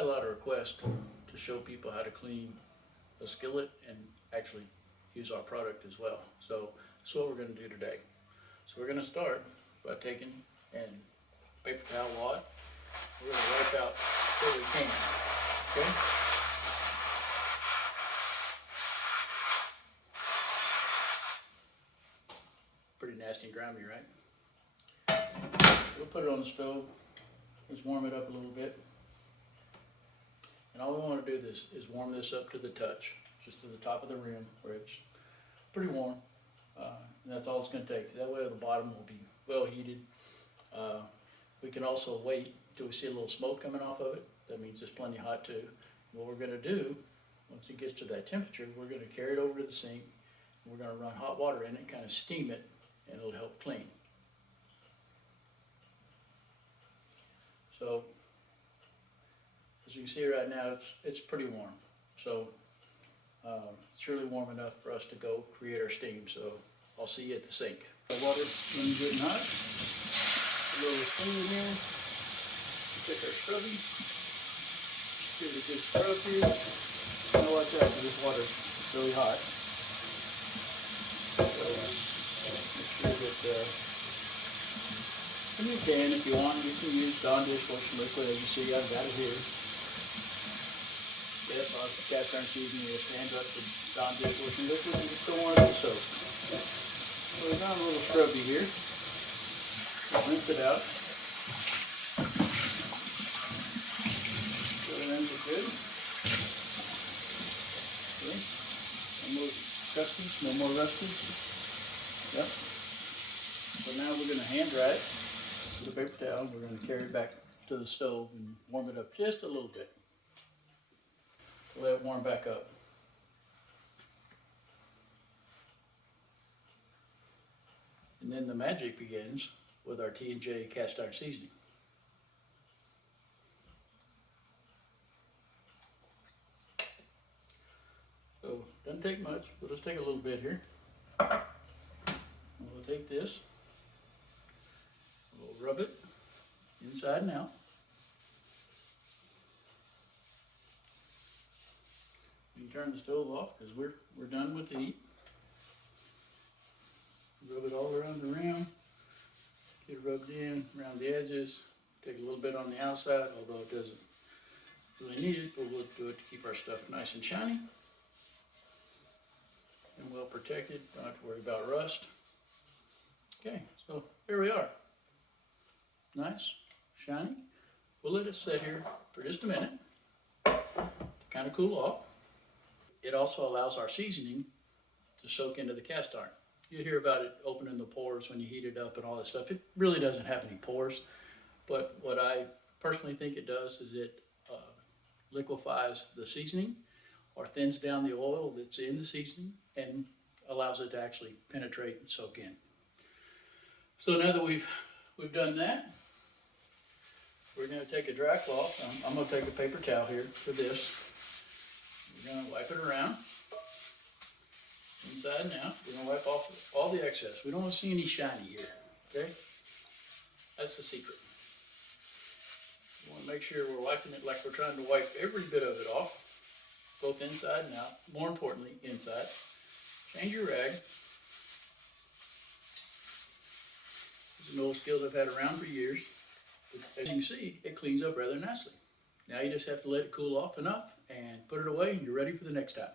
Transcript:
had a lot of requests to show people how to clean a skillet and actually use our product as well. So that's what we're going to do today. So we're going to start by taking and paper towel wad. We're going to wipe out what we can. Okay? Pretty nasty and grimy, right? We'll put it on the stove. Let's warm it up a little bit. And all we want to do is warm this up to the touch, just to the top of the rim where it's pretty warm. And that's all it's going to take. That way the bottom will be well heated. We can also wait until we see a little smoke coming off of it. That means it's plenty hot too. What we're going to do, once it gets to that temperature, we're going to carry it over to the sink. And we're going to run hot water in it, kind of steam it, and it'll help clean. So, as you can see right now, it's pretty warm. So, it's really warm enough for us to go create our steam. So, I'll see you at the sink. The water's running good and hot. A little steam in here. Take our scrubby. Give it a good scrub here. Now watch out, because this water's really hot. So, make sure that and you can, if you want, you can use Dawn dishwashing liquid. As you see, I've got it here. Yes, I'll cast iron seasoning. You stand up the Dawn dishwashing liquid and you still want it soap. So we've got a little scrubby here. Rinse it out. So the rinse it good. Okay. No more rusties, no more rusties. Yep. So now we're going to hand dry it. With a paper towel, we're going to carry it back to the stove and warm it up just a little bit. Let it warm back up. And then the magic begins with our T&J cast iron seasoning. So, doesn't take much, we'll just take a little bit here. We'll take this. We'll rub it inside and out. You can turn the stove off because we're done with the heat. Rub it all around the rim. Get it rubbed in around the edges. Take a little bit on the outside, although it doesn't really need it, but we'll do it to keep our stuff nice and shiny and well protected. Don't have to worry about rust. Okay, so here we are. Nice, shiny. We'll let it sit here for just a minute to kind of cool off. It also allows our seasoning to soak into the cast iron. You hear about it opening the pores when you heat it up and all that stuff. It really doesn't have any pores, but what I personally think it does is it liquefies the seasoning or thins down the oil that's in the seasoning and allows it to actually penetrate and soak in. So now that we've done that, we're going to take a dry cloth. I'm going to take a paper towel here for this. We're going to wipe it around, inside and out. We're going to wipe off all the excess. We don't want to see any shiny here, okay? That's the secret. We want to make sure we're wiping it like we're trying to wipe every bit of it off, both inside and out. More importantly, inside. Change your rag. It's an old skill I've had around for years. As you can see, it cleans up rather nicely. Now you just have to let it cool off enough and put it away and you're ready for the next time.